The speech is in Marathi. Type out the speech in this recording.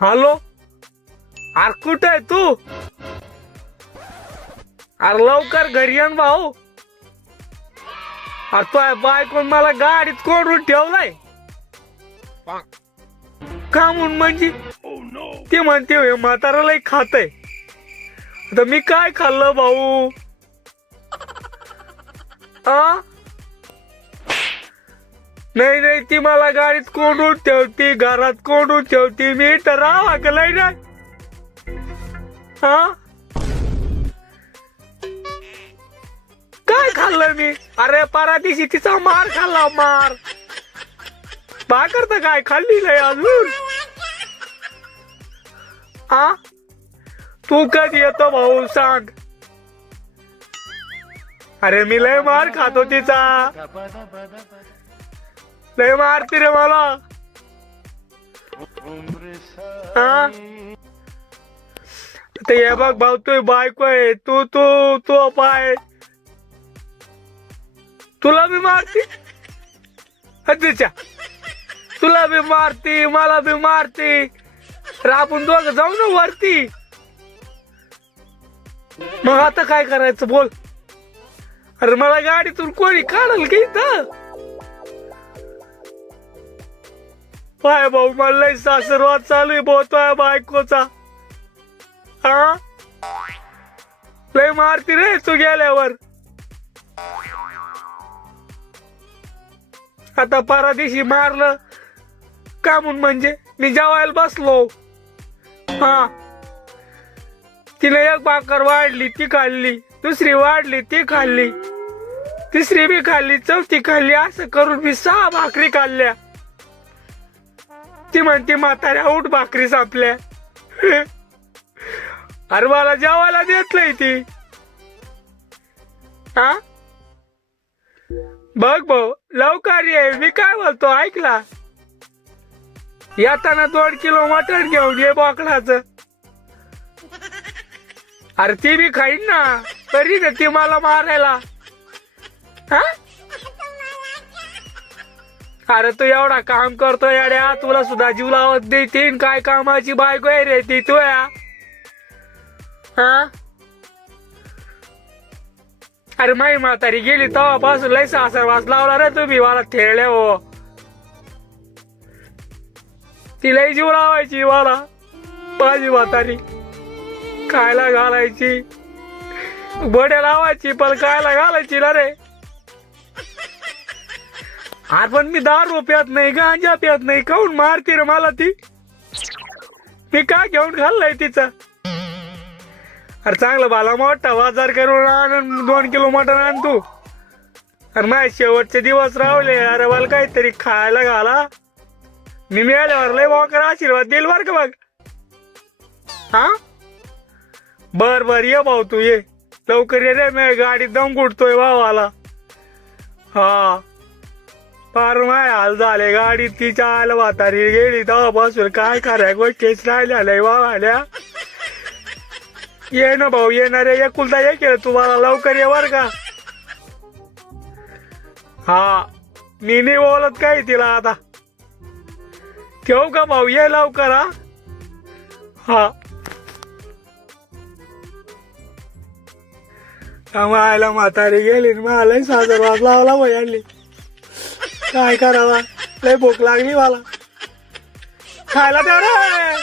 हॅलो? अर कुठे आहे तू? अरे लवकर घरी येऊन भाऊ. अरे तो बायकोन मला गाडीत कोंडून ठेवलाय. का म्हणून म्हणजे? ते म्हणते "हे म्हाताराला खात आहे आता मी काय खाल्लं भाऊ? आ? नाही नाही ती मला गाडीत कोंडून ठेवती घरात कोंडून ठेवती. मी तर राहा ना हा? काय खाल्लं मी? अरे परादिशी तिचा मार खाल्ला मार. पा करता काय खाल्ली नाही अजून? हा? तू कधी येतो भाऊ सांग. अरे मी लय मार खातो तिचा. लय मारती रे मला. हा? ते हे बघ भाऊ तू बायको आहे. तू तू तू पाय तुला बी मारती? हद्दीच्या तुला बी मारती मला बी मारती. तर आपण दोघं जाऊ ना वरती. मग आता काय करायचं बोल? अरे मला गाडीतून कोणी काढल की इथं पाय भाऊ मला लय सासरवाद चालू आहे बोलतोय बायकोचा. हा? लय मारती रे तू गेल्यावर. आता परादिशी मारलं. का म्हणून म्हणजे? मी जेवायला बसलो. हा. तिने एक भाकर वाढली ती खाल्ली. दुसरी वाढली ती खाल्ली. तिसरी बी खाल्ली चौथी खाल्ली असं करून मी सहा भाकरी खाल्ल्या. ती म्हणते म्हाताऱ्या उठ भाकरी सापल्या. अरे मला जेवायला देत नाही ती. हा? बघ भाऊ लवकर ये मी काय बोलतो ऐकला? येताना दोन किलो मटण घेऊन ये बोकडाच. अरे ती मी खाईन ना तरी ना ती मला मारायला. हा? अरे तू एवढा काम करतो याड्या तुला सुद्धा जीव लावत देतीन काय कामाची बायको आहे रे ती तू या. हा? अरे माई म्हातारी गेली तेव्हापासून लय सासर वास लावला रे तुम्ही मला खेळले हो. ती लय जीव लावायची मला माझी म्हातारी खायला घालायची. बडे लावायची पण खायला घालायची ना रे. अरे पण मी दारू प्यात नाही गांजा प्यात नाही काऊन मारते रे मला ती? मी काय घेऊन खाल्लंय तिचा? अरे चांगलं बाला मोठा बाजार करून आण दोन किलो मटण आण तू. अरे माझे शेवटचे दिवस रावले अरे मला काहीतरी खायला घाला. मी मिळाल्यावर लय वाकर आशीर्वाद देईल बर का बघ. हा? बर बर ये भाऊ तू ये. लवकर ये रे मी गाडीत दम कुठतोय भावाला. हा. फार माय हाल झाले गाडीत तिच्या आलं म्हातारी गेली तेव्हापासून काय कराय गोष्टीच राहिल्या लय वाल्या ये ना भाऊ येणार रे एकुलता ये केलं तुम्हाला लवकर ये बर का. हा मी नाही बोलत काय तिला आता. ठेवू का भाऊ ये लवकर हा. हा. आम्हाला म्हातारी गेली मला साजर वाज लावला वयांनी काय करावा. लय भूक लागली मला. खायला द्या रे.